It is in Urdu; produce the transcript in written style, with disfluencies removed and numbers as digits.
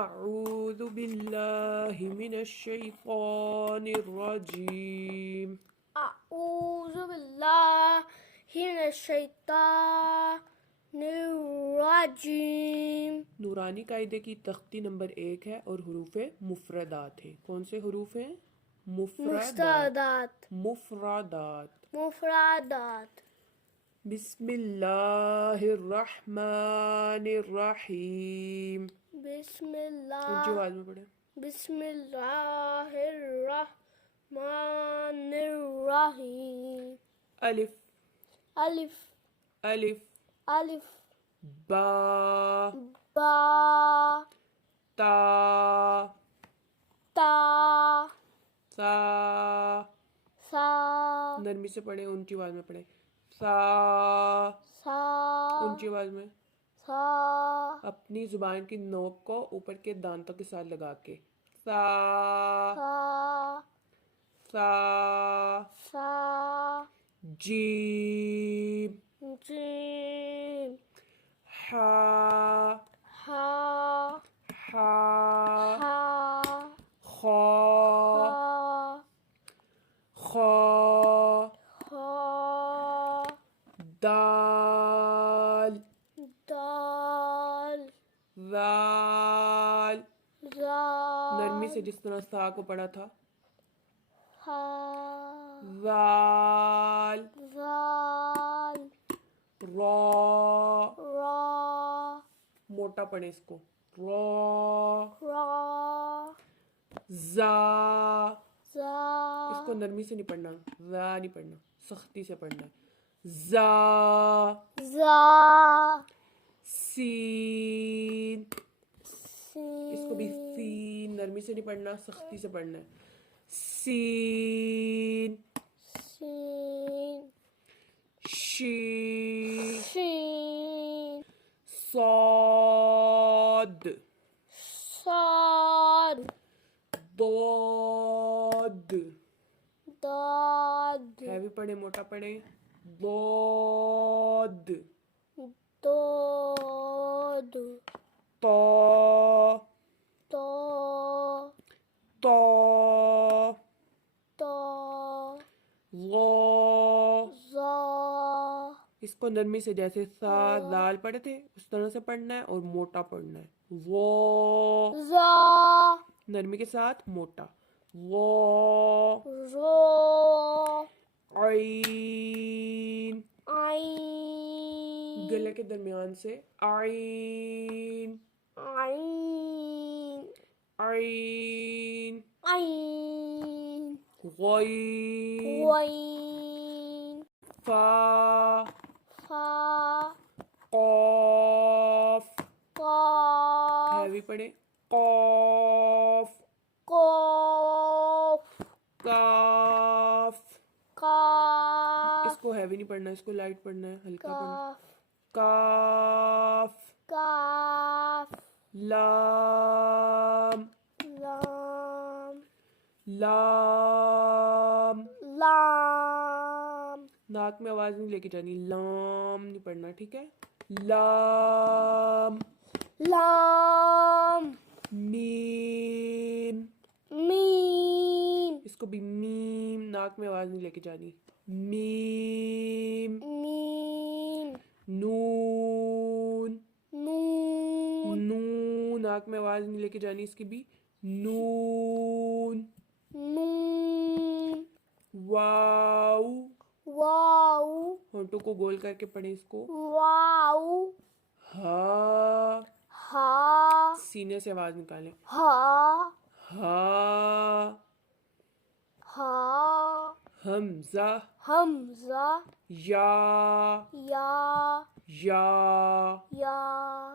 اعوذ باللہ من الشیطان الرجیم. اعوذ باللہ من الشیطان الرجیم. نورانی قاعدے کی تختی نمبر 1 ہے اور حروف مفردات ہیں. کون سے حروف ہیں؟ مفردات. مفردات. بسم اللہ الرحمن الرحیم. بسم اونچی اللہ آواز میں پڑھیں. بسم اللہ الرحمن الرحیم. الف الف الف الف با با تا تا سا. سا نرمی سے پڑھیں, اونچی آواز میں پڑھیں. سا سا اونچی آواز میں. سا اپنی زبان کی نوک کو اوپر کے دانتوں کے ساتھ لگا کے. سا سا سا. سا جیم جیم ہا ہا ہا ہا خا خا خا دال دال ذال. نرمی سے زال جس طرح سا کو پڑھا تھا. ہا ذال زال را. را موٹا پڑھیں اس کو. را را زا. زا اس کو نرمی سے نہیں پڑھنا, زا نہیں پڑھنا, سختی سے پڑھنا ہے. زا زا سین. اس کو بھی سین سین, نرمی سے نہیں پڑھنا, سختی سے پڑھنا ہے. سین سین شین شین صاد صاد ضاد. داد ہیوی پڑھیں, موٹا پڑھیں. ضاد دود طا تو طا تو غا. زا اس کو نرمی سے جیسے سا زال پڑھے تھے اس طرح سے پڑھنا ہے اور موٹا پڑھنا ہے. وا زا نرمی کے ساتھ موٹا. وا رو عین عین گلے کے درمیان سے. عین عین عین. عین غین غین فا فا قاف. قاف ہیوی پڑھیں. قاف قاف کاف. قاف اس کو ہیوی نہیں پڑھنا, اس کو لائٹ پڑھنا ہے, ہلکا پڑھنا. قاف کاف کاف لام لام لام. لام ناک میں آواز نہیں لے کے جانی, لام نہیں پڑھنا, ٹھیک ہے. لام لام میم. میم اس کو بھی میم, ناک میں آواز نہیں لے کے جانی. میم. میم نون نون نون, ناک میں آواز نہیں لے کے جانی اس کی بھی. نون. نون واو. واو ہونٹوں کو گول کر کے پڑھیں اس کو. واو ہا. ہا سینے سے آواز نکالیں. ہا ہا. ہا حمزہ. حمزہ یا یا یا. یا